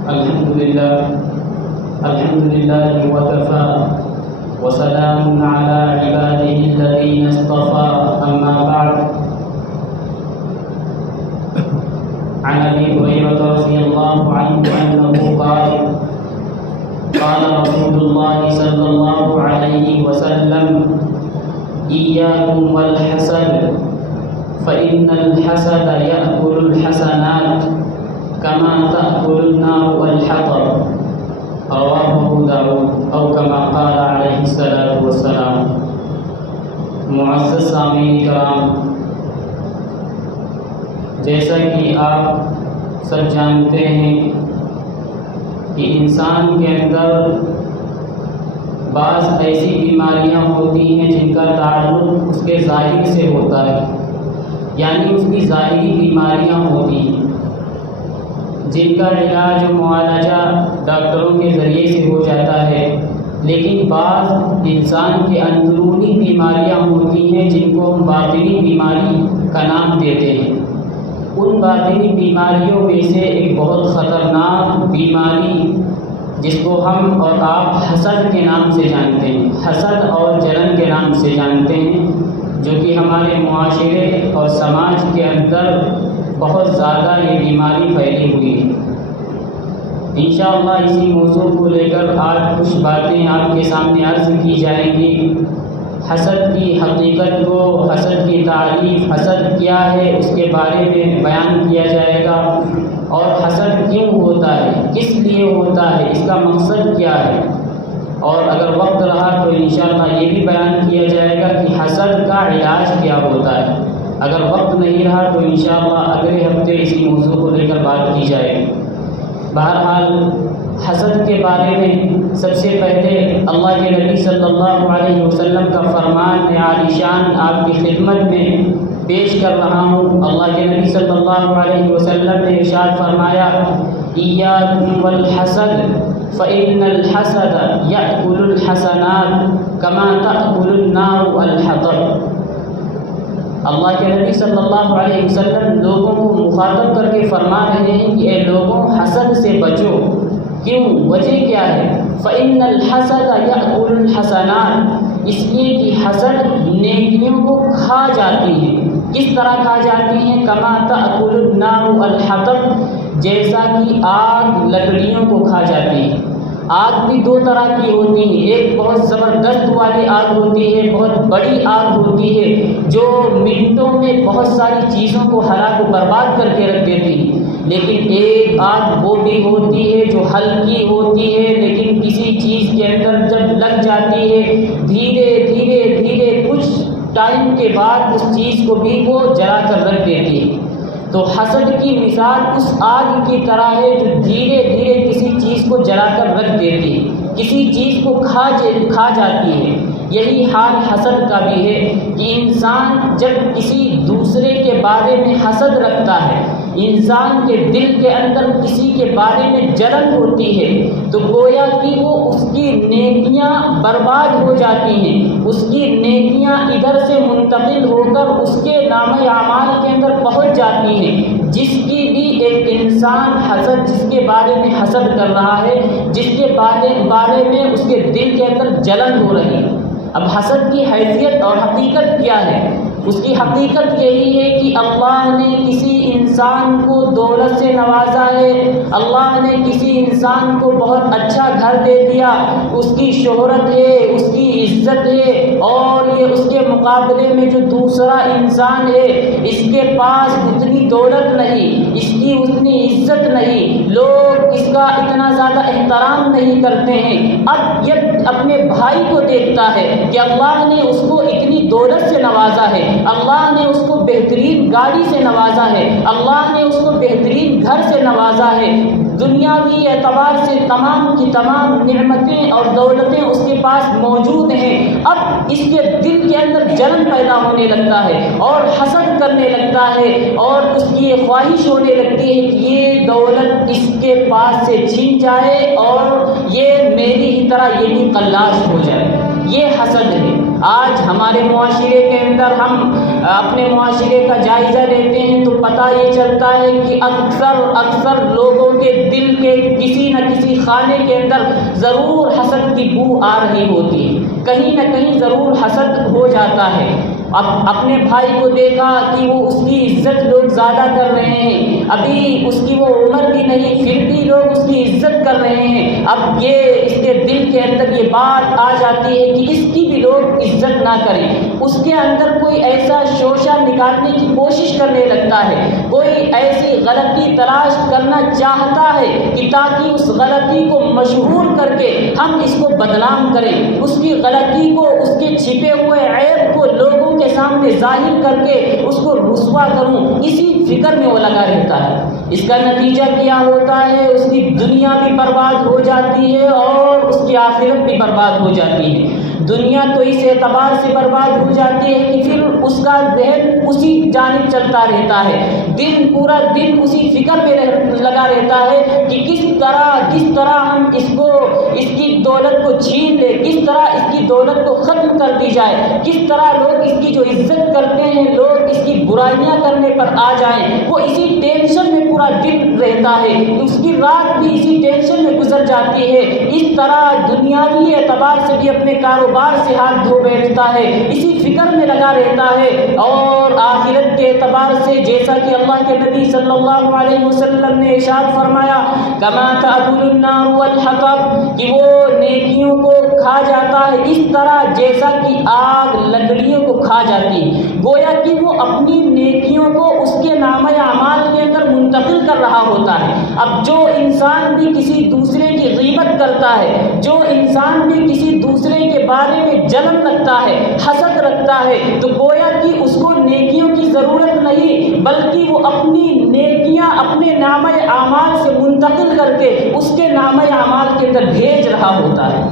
الحمد لله وكفى وسلام على عباده الذين اصطفى أما بعد. عن أبي هريرة رضي الله عنه أنه قال قال رسول الله صلى الله عليه وسلم إياكم والحسد فإن الحسد يأكل الحسنات كما تأكل النار الحطب. رواه ابو داود او كما قال علیہ الصلوۃ والسلام. معزز سامعین کرام، جیسا کہ آپ سب جانتے ہیں کہ انسان کے اندر بعض ایسی بیماریاں ہوتی ہیں جن کا تعلق اس کے ظاہر سے ہوتا ہے، یعنی اس کی ظاہری بیماریاں ہوتی ہیں جن کا علاج و معالجہ ڈاکٹروں کے ذریعے سے ہو جاتا ہے، لیکن بعض انسان کے اندرونی بیماریاں ہوتی ہیں جن کو ہم باطنی بیماری کا نام دیتے ہیں. ان باطنی بیماریوں میں سے ایک بہت خطرناک بیماری جس کو ہم اور آپ حسد کے نام سے جانتے ہیں، حسد اور جلن کے نام سے جانتے ہیں، جو کہ ہمارے معاشرے اور سماج کے اندر بہت زیادہ یہ بیماری پھیلی ہوئی ہے. انشاءاللہ اسی موضوع کو لے کر آج کچھ باتیں آپ کے سامنے عرض کی جائیں گی. حسد کی حقیقت کو، حسد کی تعریف، حسد کیا ہے، اس کے بارے میں بیان کیا جائے گا، اور حسد کیوں ہوتا ہے، کس لیے ہوتا ہے، اس کا مقصد کیا ہے، اور اگر وقت رہا تو انشاءاللہ یہ بھی بیان کیا جائے گا کہ حسد کا علاج کیا ہوتا ہے. اگر وقت نہیں رہا تو انشاءاللہ اگلے ہفتے اسی موضوع کو لے کر بات کی جائے گی. بہرحال حسد کے بارے میں سب سے پہلے اللہ کے نبی صلی اللہ علیہ وسلم کا فرمان عالی شان آپ کی خدمت میں پیش کر رہا ہوں. اللہ کے نبی صلی اللہ علیہ وسلم نے ارشاد فرمایا ایاکم والحسد فإن الحسد يأكل الحسنات كما تأكل النار الحطب. اللہ کے نبی صلی اللہ علیہ وسلم لوگوں کو مخاطب کر کے فرما رہے ہیں کہ اے لوگوں، حسد سے بچو. کیوں؟ وجہ کیا ہے؟ فإن الحسد يأكل الحسنات، اس لیے کہ حسد نیکیوں کو کھا جاتی ہے. کس طرح کھا جاتی ہیں؟ كما تأكل النار الحطب، جیسا کہ آگ لکڑیوں کو کھا جاتی ہے. آگ بھی دو طرح کی ہوتی ہے، ایک بہت زبردست والی آگ ہوتی ہے، بہت بڑی آگ ہوتی ہے جو منٹوں میں بہت ساری چیزوں کو ہلاک و برباد کر کے رکھ دیتی ہے. لیکن ایک آگ وہ بھی ہوتی ہے جو ہلکی ہوتی ہے، لیکن کسی چیز کے اندر جب لگ جاتی ہے دھیرے دھیرے دھیرے کچھ ٹائم کے بعد اس چیز کو بھی وہ جلا کر رکھ دیتی ہے. تو حسد کی مثال اس آگ کی طرح ہے جو دھیرے دھیرے کسی چیز کو جلا کر رکھ دیتی ہے، کسی چیز کو کھا جاتی ہے. یہی حال حسد کا بھی ہے کہ انسان جب کسی دوسرے کے بارے میں حسد رکھتا ہے، انسان کے دل کے اندر کسی کے بارے میں جلن ہوتی ہے، تو گویا کہ وہ اس کی نیکیاں برباد ہو جاتی ہیں، اس کی نیکیاں ادھر سے منتقل ہو کر اس کے نامہ اعمال کے اندر پہنچ جاتی ہیں. جس کی بھی ایک انسان حسد، جس کے بارے میں حسد کر رہا ہے، جس کے بارے میں اس کے دل کے اندر جلن ہو رہی ہے. اب حسد کی حیثیت اور حقیقت کیا ہے؟ اس کی حقیقت یہی ہے کہ اللہ نے کسی انسان کو دولت سے نوازا ہے، اللہ نے کسی انسان کو بہت اچھا گھر دے دیا، اس کی شہرت ہے، اس کی عزت ہے، اور یہ اس کے مقابلے میں جو دوسرا انسان ہے اس کے پاس اتنی دولت نہیں، اس کی اتنی عزت نہیں، لوگ اس کا اتنا زیادہ احترام نہیں کرتے ہیں. اب یہ اپنے بھائی کو دیکھتا ہے کہ اللہ نے اس کو اتنی دولت سے نوازا ہے، اللہ نے اس کو بہترین گاڑی سے نوازا ہے، اللہ نے اس کو بہترین گھر سے نوازا ہے، دنیاوی اعتبار سے تمام کی تمام نعمتیں اور دولتیں اس کے پاس موجود ہیں. اب اس کے دل کے اندر جلن پیدا ہونے لگتا ہے اور حسد کرنے لگتا ہے، اور اس کی یہ خواہش ہونے لگتی ہے کہ یہ دولت اس کے پاس سے چھین جائے اور یہ میری ہی طرح یہ بھی قلاش ہو جائے. یہ حسد ہے. آج ہمارے معاشرے کے اندر ہم اپنے معاشرے کا جائزہ لیتے ہیں تو پتہ یہ چلتا ہے کہ اکثر لوگوں کے دل کے کسی خانے کے اندر ضرور حسد کی بو آ رہی ہوتی ہے، کہیں نہ کہیں ضرور حسد ہو جاتا ہے۔ اب اپنے بھائی کو دیکھا کہ وہ اس کی عزت لوگ زیادہ کر رہے ہیں، ابھی اس کی وہ عمر بھی نہیں پھر بھی لوگ اس کی عزت کر رہے ہیں، اب یہ اس کے دل کے اندر یہ بات آ جاتی ہے کہ اس کی بھی لوگ عزت نہ کریں، اس کے اندر کوئی ایسا شوشہ نکالنے کی کوشش کرنے لگتا ہے، کوئی ایسی غلطی تلاش کرنا چاہتا ہے کہ تاکہ اس غلطی کو مشہور کر کے ہم اس کو بدنام کریں، اس کی غلطی کو، اس کے چھپے ہوئے عیب کو لوگوں کے سامنے ظاہر کر کے اس کو رسوا کروں، اسی فکر میں وہ لگا رہتا ہے۔ اس کا نتیجہ کیا ہوتا ہے؟ اس کی دنیا بھی برباد ہو جاتی ہے اور اس کی آخرت بھی برباد ہو جاتی ہے۔ دنیا تو اس اعتبار سے برباد ہو جاتی ہے کہ پھر اس کا ذہن اسی جانب چلتا رہتا ہے، دن پورا دن اسی فکر پہ لگا رہتا ہے کہ کس طرح ہم اس کی دولت کو چھین لیں، کس طرح اس کی دولت کو ختم کر دی جائے، کس طرح لوگ اس کی جو عزت کرتے ہیں لوگ اس کی برائیاں کرنے پر آ جائیں۔ وہ اسی ٹینشن میں پورا دن رہتا ہے، اس کی رات بھی اسی ٹینشن میں گزر جاتی ہے۔ اس طرح دنیاوی اعتبار سے بھی اپنے کاروبار سے ہاتھ دھو بیٹھتا ہے، اسی فکر میں لگا رہتا ہے، اور آخرت کے اعتبار سے جیسا کہ اللہ کے نبی صلی اللہ علیہ وسلم نے ارشاد فرمایا کما تأکل النار والحطب، کہ وہ نیکیوں کو کھا جاتا ہے اس طرح جیسا کہ آگ لکڑیوں کو کھا جاتی ہے، گویا کہ وہ اپنی نیکیوں کو اس کے نامہ اعمال کے اندر منتقل کر رہا ہوتا ہے۔ اب جو انسان بھی کسی دوسرے کی غیبت کرتا ہے، جو انسان بھی کسی دوسرے کے بارے میں جلن رکھتا ہے، حسد رکھتا ہے، تو گویا کہ اس کو نیکیوں کی ضرورت نہیں، بلکہ وہ اپنی نیکیاں اپنے نامہ اعمال سے منتقل کر کے اس کے نامہ اعمال کے اندر بھیج رہا ہوتا ہے۔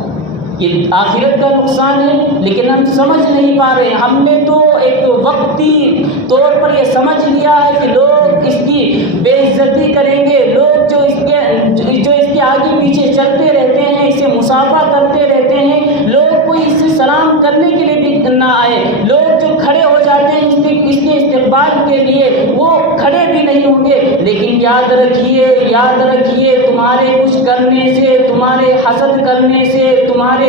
یہ آخرت کا نقصان ہے، لیکن ہم سمجھ نہیں پا رہے۔ ہم نے تو ایک وقتی طور پر یہ سمجھ لیا ہے کہ لوگ اس کی بے عزتی کریں گے، لوگ جو اس کے آگے پیچھے چلتے رہتے ہیں، اسے مصافحہ کرتے رہتے ہیں، لوگ کوئی اس سے سلام کرنے کے لیے بھی نہ آئے، لوگ جو کھڑے ہو جاتے ہیں اس کے استقبال کے لیے وہ کھڑے بھی نہیں ہوں گے۔ لیکن یاد رکھیے تمہارے کچھ کرنے سے، تمہارے حسد کرنے سے، تمہارے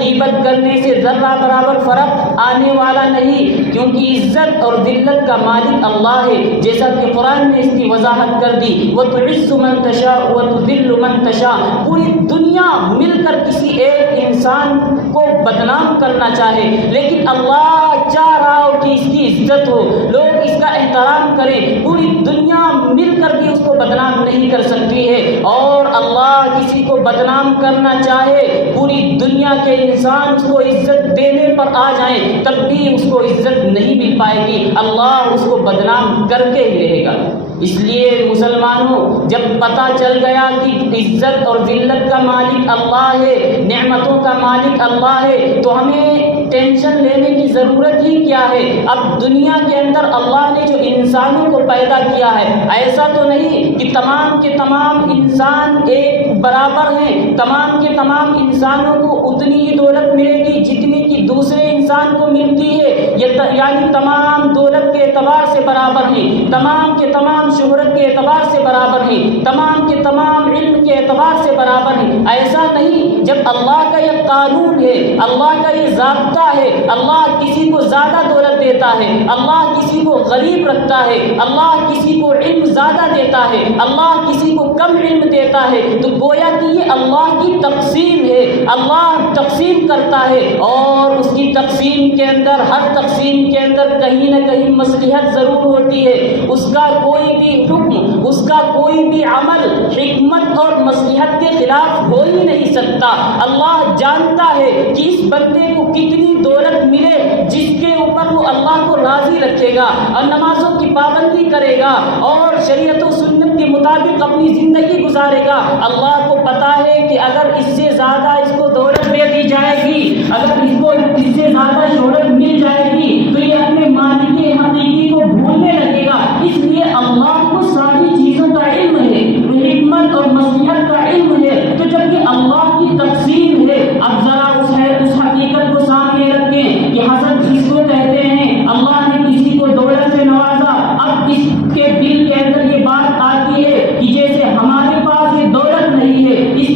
غیبت کرنے سے ذرہ برابر فرق آنے والا نہیں، کیونکہ عزت اور ذلت کا مالک اللہ ہے، جیسا کہ قرآن نے اس کی وضاحت کر دی وَتُعِزُّ مَن تَشَاءُ وَتُذِلُّ مَن تَشَاءُ۔ پوری دنیا مل کر کسی ایک انسان کو بدنام کرنا چاہے، لیکن اللہ چاہ رہا ہو کہ اس کی عزت ہو، لوگ اس کا احترام کریں، پوری دنیا مل کر بھی اس کو بدنام نہیں کر سکتی ہے۔ اور اللہ کسی کو بدنام کرنا چاہے، پوری دنیا کے انسان اس کو عزت دینے پر آ جائیں، تب بھی اس کو عزت نہیں مل پائے گی، اللہ اس کو بدنام کر کے ہی رہے گا۔ اس لیے مسلمانوں، جب پتہ چل گیا کہ عزت اور ذلت کا مالک اللہ ہے، نعمتوں کا مالک اللہ ہے، تو ہمیں ٹینشن لینے کی ضرورت ہی کیا ہے؟ اب دنیا کے اندر اللہ نے جو انسانوں کو پیدا کیا ہے، ایسا تو نہیں کہ تمام کے تمام انسان ایک برابر ہیں، تمام کے تمام انسانوں کو اتنی ہی دولت ملے گی جتنی کہ دوسرے انسان کو ملتی ہے، یعنی تمام دولت کے اعتبار سے برابر ہیں، تمام کے تمام شہرت کے اعتبار سے برابر ہیں، تمام کے تمام علم کے اعتبار سے برابر ہیں، ایسا نہیں۔ جب اللہ کا یہ قانون ہے، اللہ کا یہ ضابطہ ہے، اللہ کسی کو زیادہ دولت دیتا ہے، اللہ کسی کو غریب رکھتا ہے، اللہ کسی کو علم زیادہ دیتا ہے، اللہ کسی کو کم علم دیتا ہے، تو گویا کہ یہ اللہ کی تقسیم ہے، اللہ تقسیم کرتا ہے، اور اس کی تقسیم کے اندر، ہر تقسیم کے اندر کہیں نہ کہیں مصلحت ضرور ہوتی ہے۔ اس کا کوئی بھی حکم، اس کا کوئی بھی عمل حکمت اور مصلحت کے خلاف ہو ہی نہیں سکتا۔ اللہ جانتا ہے کہ اس بندے کو کتنی دولت ملے جس کے اوپر وہ اللہ کو راضی رکھے گا اور نمازوں کی پابندی کرے گا اور شریعت و سنت کے مطابق اپنی زندگی گزارے گا۔ اللہ کو پتا ہے کہ اگر اس سے زیادہ اس کو دولت دے دی جائے گی، اگر اس کو اس سے زیادہ شہرت مل جائے گی تو یہ اپنے مالک حقیقی کو بھولنے لگے گا۔ اس لیے اللہ کو ساری چیزوں کا علم ہے، حکمت اور مصلحت کا علم ہے، تو جب یہ اللہ کی تقسیم ہے، اب ذرا اس حقیقت کو سامنے رکھیں کہ حسد جس کو کہتے ہیں، اللہ نے کسی کو دولت سے نوازا، اب اس کے دل کے اندر یہ بات آتی ہے کہ جیسے ہمارے پاس یہ دولت نہیں ہے، اس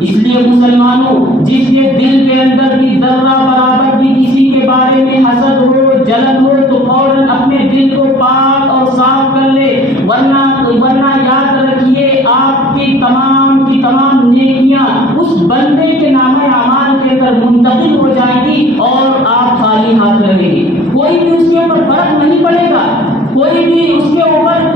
اس لیے مسلمانوں، جس کے دل کے اندر بھی ذرہ برابر بھی کسی کے بارے میں حسد ہو، جلن ہو، تو فوراً اپنے دل کو پاک اور صاف کر لے، ورنہ یاد رکھیے آپ کی تمام نیکیاں اس بندے کے نامہ اعمال کے اندر منتقل ہو جائیں گی اور آپ خالی ہاتھ رہیں گے۔ کوئی بھی اس کے اوپر فرق نہیں پڑے گا، کوئی بھی اس کے اوپر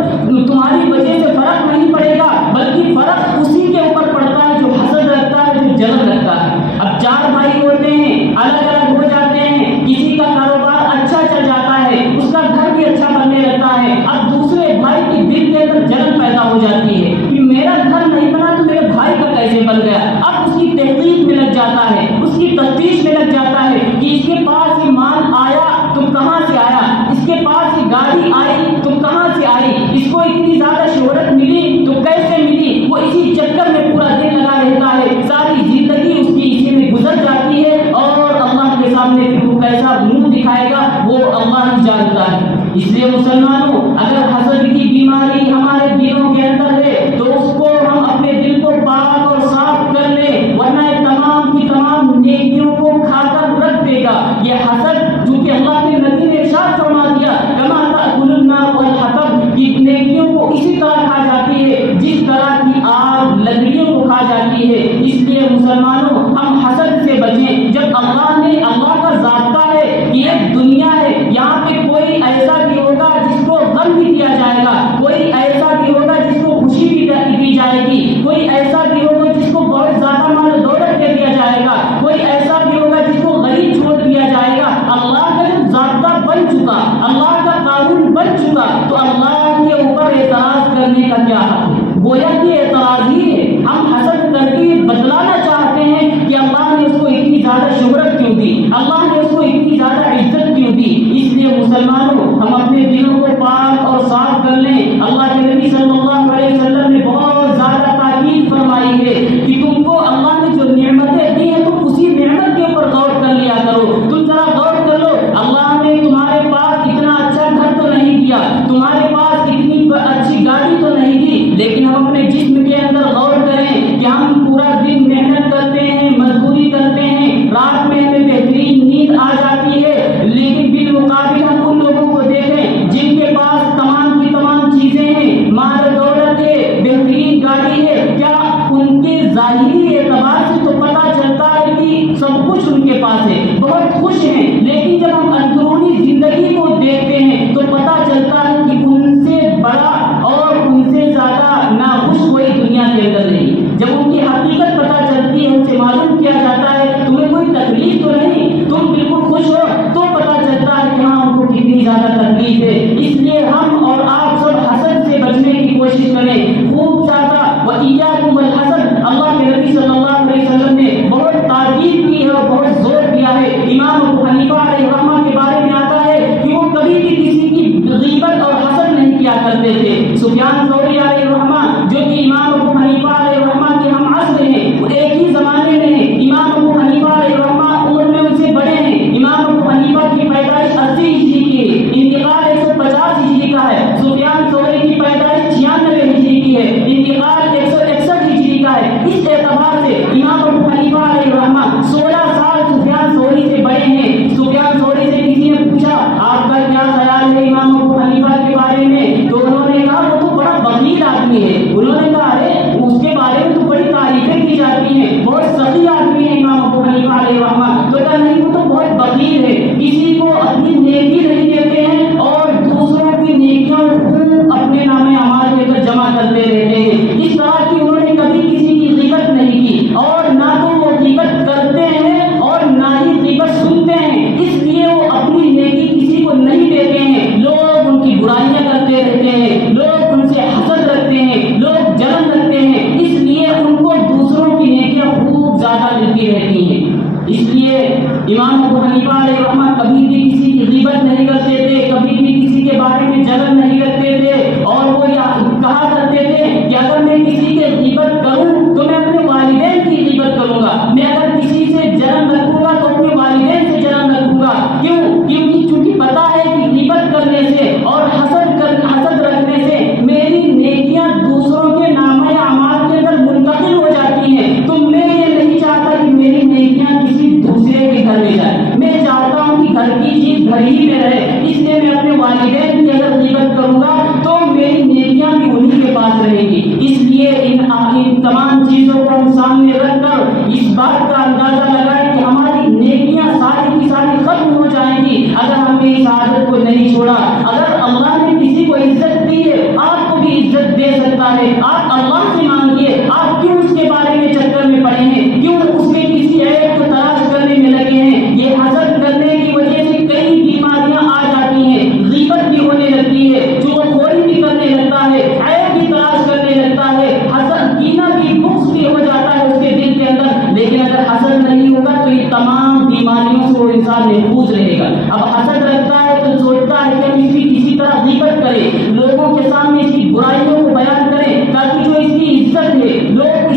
تمہاری وجہ سے فرق نہیں پڑے گا، بلکہ فرق اسی کے اوپر پڑتا ہے جو حسد رکھتا ہے، جو جلن رکھتا ہے۔ اب 4 بھائی ہوتے ہیں، الگ الگ ہو جاتے ہیں، کسی کا کاروبار اچھا چل جاتا ہے، اس کا گھر بھی اچھا بننے لگتا ہے، اب دوسرے بھائی کے دل کے اندر جلن پیدا ہو جاتی ہے کہ میرا گھر نہیں بنا تو میرے بھائی کا کیسے بن گیا۔ اب اس کی تحقیق میں لگ جاتا ہے، اس کی تفتیش میں لگ جاتا ہے کہ اس کے پاس یہ مال آیا تو کہاں سے آیا، اس کے پاس یہ گاڑی آئی تو کہاں سے آئی، اس کو اتنی زیادہ شہرت ملی تو کیسے ملی۔ وہ اسی چکر میں پورا دن لگا رہتا ہے، ساری زندگی اس کی اسی میں گزر جاتی ہے، اور اللہ کے سامنے پھر وہ کیسا منہ دکھائے گا وہ اللہ ہی جانتا ہے۔ اس لیے مسلمانوں، اگر حسد کی بیماری ہمارے دلوں کے اندر ہے تو اس کو ہم اپنے دل کو پاک اور صاف کر لیں، ورنہ تمام کی تمام نیکیوں کو کھا کر رکھ دے گا۔ یہ حسد چونکہ اللہ کے نبی نے ارشاد فرما دیا کما تأکل النار والحطب، کہ نیکیوں کو اسی طرح کھا جاتی ہے جس طرح کی آگ لکڑیوں کو کھا جاتی ہے۔ اس لیے مسلمانوں، ہم حسد سے بچیں۔ جب اللہ کا ضابطہ ہے کہ ایک دنیا ہے، یہاں پہ کوئی ایسا بھی ہوگا جس کو غم بھی دیا جائے گا، کوئی ایسا بھی ہوگا جس کو خوشی بھی دی جائے گی، کوئی ایسا بھی ہوگا جس کو بہت زیادہ مال دولت دے دیا جائے گا، کوئی ایسا بھی ہوگا جس کو غریب چھوڑ دیا جائے گا۔ اللہ کا جب ضابطہ بن چکا، اللہ کا قانون بن چکا، تو اللہ کے اوپر اعتراض کرنے کا کیا حق ہے؟ گویا کہ اعتراض ہی ہے۔ ہم حسد کر کے بتلانا چاہتے ہیں کہ اللہ نے اس کو اتنی زیادہ شہرت کیوں دی، اللہ نے اس کو اتنی زیادہ عزت کیوں دی۔ اس لیے مسلمانوں، ہم اپنے دلوں کو پاک اور صاف کر لیں۔ اللہ کے نبی صلی اللہ علیہ وسلم نے بہت زیادہ تاکید فرمائی ہے کہ تم کو اللہ نے جو نعمتیں دی ہیں تم اسی نعمت کے اوپر غور کر لیا کرو۔ تم ذرا غور کر لو، اللہ نے تمہارے پاس اتنا اچھا گھر تو نہیں دیا، تمہارے پاس اتنی اچھی گاڑی تو نہیں دی، لیکن ہم اپنے جسم کے اندر غور کریں کہ ہم پورا دن محنت کرتے ہیں، مزدوری کرتے ہیں، رات میں ہمیں بہترین نیند آ جاتی ہے، لیکن بالمقابل ہم ان لوگوں کو دیکھیں جن کے پاس تمام کی تمام چیزیں ہیں، مال دولت ہے، بہترین گاڑی ہے، کیا ان کے ظاہری اعتبار سے تو پتہ چلتا ہے کہ سب کچھ ان کے پاس ہے، بہت خوش ہیں، لیکن جب ہم اندرونی زندگی کو دیکھتے ہیں تو پتہ چلتا ہے کہ ان سے بڑا اور ان سے زیادہ ناخوش کوئی دنیا کے اندر نہیں۔ جب ان کی حقیقت پتہ چلتی ہے، ان سے معلوم کیا جاتا ہے تمہیں کوئی تکلیف تو نہیں، تم بالکل خوش ہو، تو پتہ چلتا ہے کہ ہاں ان کو کتنی زیادہ تکلیف ہے۔ اس لیے ہم اور آپ سب حسد سے بچنے کی کوشش کریں خوب زیادہ۔ وَإِيَّاكُمْ وَالْحَسَدَ، اللہ کے نبی صلی اللہ علیہ وسلم نے بہت تاکید کی ہے اور بہت زور دیا ہے۔ امام ابو حنیفہ علیہ رحمہ کے بارے میں آتا ہے کہ وہ کبھی بھی کسی کی غیبت اور حسد نہیں کیا کرتے تھے۔ سفیان ثوری علیہ رحمہ جو کہ امام ابو حنیفہ علیہ رحمہ کے ہم عصر ہیں، وہ ایک ہی زمانے میں ہیں۔ امام ابو حنیفہ علیہ رحمہ عمر میں ان سے بڑے ہیں۔ امام ابو حنیفہ کی پیدائش 80 ہجری کی ہے، انتقال 150 ہجری کا ہے۔ سفیان ثوری کی پیدائش 96 ہجری کی ہے، انتقال 161 ہجری کا ہے۔ اس اعتبار سے امام ابو حنیفہ علیہ رحمہ 16 سال سفیان ثوری سے بڑے ہیں۔ سفیان ثوری سے کسی نے پوچھا آپ کا کیا خیال ہے امام ابو حنیفہ کے بارے میں، تو انہوں نے کہا وہ تو بڑا بخیل آدمی ہے۔ انہوں نے کہا ارے اس کے بارے میں تو بڑی تعریفیں کی جاتی ہیں، بہت سخی آدمی ہے امام ابو حنیفہ علیہ رحمہ۔ تو کہا نہیں وہ تو بہت بخیل ہے، کسی کو اپنی نیکی نہیں دیتے ہیں اور دوسروں کی نیکیوں کو اپنے نام اعمال لے کر جمع کرتے رہتے ہیں۔ اس طرح کی انہوں نے کبھی کسی کی غیبت نہیں کی، اور نہ تو وہ غیبت کرتے ہیں اور نہ ہی غیبت سنتے ہیں، اس لیے وہ اپنی نیکی کسی کو نہیں دیتے ہیں۔ لوگ ان کی برائیاں کرتے رہتے ہیں، لوگ ان سے حسد رکھتے ہیں، لوگ جلن رکھتے ہیں، اس لیے ان کو دوسروں کی نیکیاں خوب زیادہ ملتی رہتی ہیں۔ اس لیے امام ابو حنیفہ علیہ رحمہ کبھی بھی کسی کی غیبت نہیں کرتے تھے، کبھی بھی کسی کے بارے میں جلن نہیں رکھتے تھے، اور وہ کہا کرتے تھے کہ اگر میں کسی کی غیبت کروں تو میں اپنے والدین کی غیبت کروں گا، میں اگر کسی سے جلن رکھوں گا تو اپنے والدین سے جلن رکھوں گا۔ کیوں؟ کیونکہ چونکہ پتا ہے کہ غیبت کرنے سے اور حسد رکھنے سے میری نیکیاں دوسروں کے نامہ اعمال کے اندر منتقل ہو جاتی ہیں، تو میرے تمام چیزوں کو ہم سامنے رکھ کر اس بات کا اندازہ لگائیں کہ ہماری نیکیاں ساری کی ساری ختم ہو جائیں گی اگر ہم نے اس عادت کو نہیں چھوڑا۔ اگر اللہ نے کسی کو عزت دی ہے، آپ کو بھی عزت دے سکتا ہے۔ آپ اللہ سے مانگیے، آپ کیوں اس کے بارے میں چکر میں پڑے ہیں، کیوں اس کے کسی عیب کو تلاش کرنے میں لگے ہیں؟ یہ حسد کرنے کی وجہ سے کئی بیماریاں آ جاتی ہیں، غیبت بھی ہونے لگتی ہے، چغلخوری بھی کرنے لگتا ہے، عیب بھی تلاش کرنے لگتا ہے، حسد کینہ بھی بغض بھی ہو جاتا ہے اس کے دل کے اندر۔ لیکن اگر حسد نہیں ہوگا تو یہ تمام بیماریوں سے وہ انسان محفوظ رہے گا۔ اب حسد رکھتا ہے تو سوچتا ہے کہ ہم اس کی کسی طرح غیبت کریں، لوگوں کے سامنے اس کی برائیوں کو بیان کریں تاکہ جو اس کی عزت ہے لوگ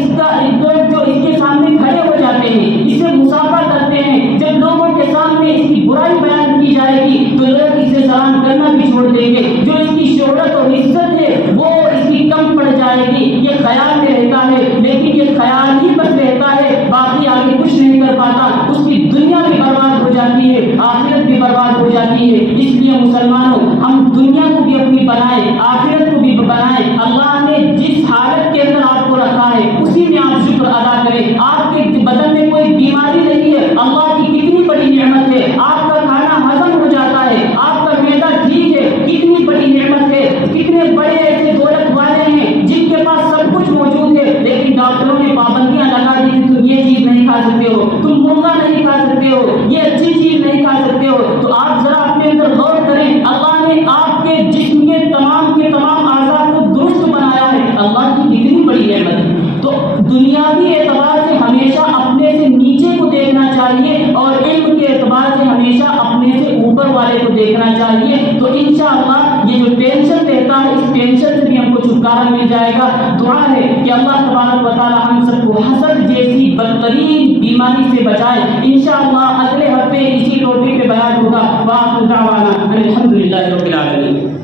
جو اس کے سامنے کھڑے ہو جاتے ہیں، اسے مصافحہ کرتے ہیں، جب لوگوں کے سامنے اس کی برائی بیان کی جائے گی تو لوگ اسے سلام کرنا بھی چھوڑ دیں گے، جو اس کی شہرت اور عزت ہے وہ اس کی کم پڑ جائے گی۔ یہ خیال میں رہتا ہے، لیکن یہ خیال ہی بس رہتا ہے، باقی آگے کچھ نہیں کر پاتا، اس کی دنیا بھی برباد ہو جاتی ہے، آخرت بھی برباد ہو جاتی ہے۔ اس لیے مسلمانوں، ہم دنیا کو بھی اپنی بنائیں، آخرت کو بھی بنائیں۔ اللہ نے جس حالت کے اندر آپ کو رکھا ہے اسی میں آپ شکر ادا کریں۔ آپ کے بدن میں کوئی بیماری نہیں ہے، اللہ کی کتنی بڑی نعمت ہے۔ آپ کا کھانا ہضم ہو جاتا ہے، آپ کا معدہ ٹھیک ہے، کتنی بڑی نعمت ہے۔ کتنے بڑے ایسے دولت والے ہیں جن کے پاس سب کچھ موجود ہے، لیکن ڈاکٹروں نے پابندیاں لگا دی کہ تم یہ چیز نہیں کھا سکتے ہو، تم مرغا نہیں کھا سکتے ہو، یہ اچھی چیز نہیں کھا سکتے ہو۔ تو آپ ذرا اپنے اندر غور کریں، اللہ نے آپ کے جسم کے تمام اعضاء کو درست بنایا ہے، اللہ کی کتنی بڑی نعمت ہے۔ تو دنیاوی اعتبار سے ہمیشہ اپنے سے نیچے کو دیکھنا چاہیے اور علم کے اعتبار سے ہمیشہ اپنے سے اوپر والے کو دیکھنا چاہیے۔ تو انشاءاللہ یہ جو ٹینشن رہتا ہے اس ٹینشن سے بھی ہم کو چھٹکارا مل جائے گا۔ دعا ہے کہ اللہ تبارک و تعالی ہم سب کو حسد جیسی بدترین بیماری سے بچائے۔ انشاءاللہ اگلے ہفتے اسی ٹاپک پہ بیان ہوگا۔ وآخر دعوانا الحمدللہ رب العالمین۔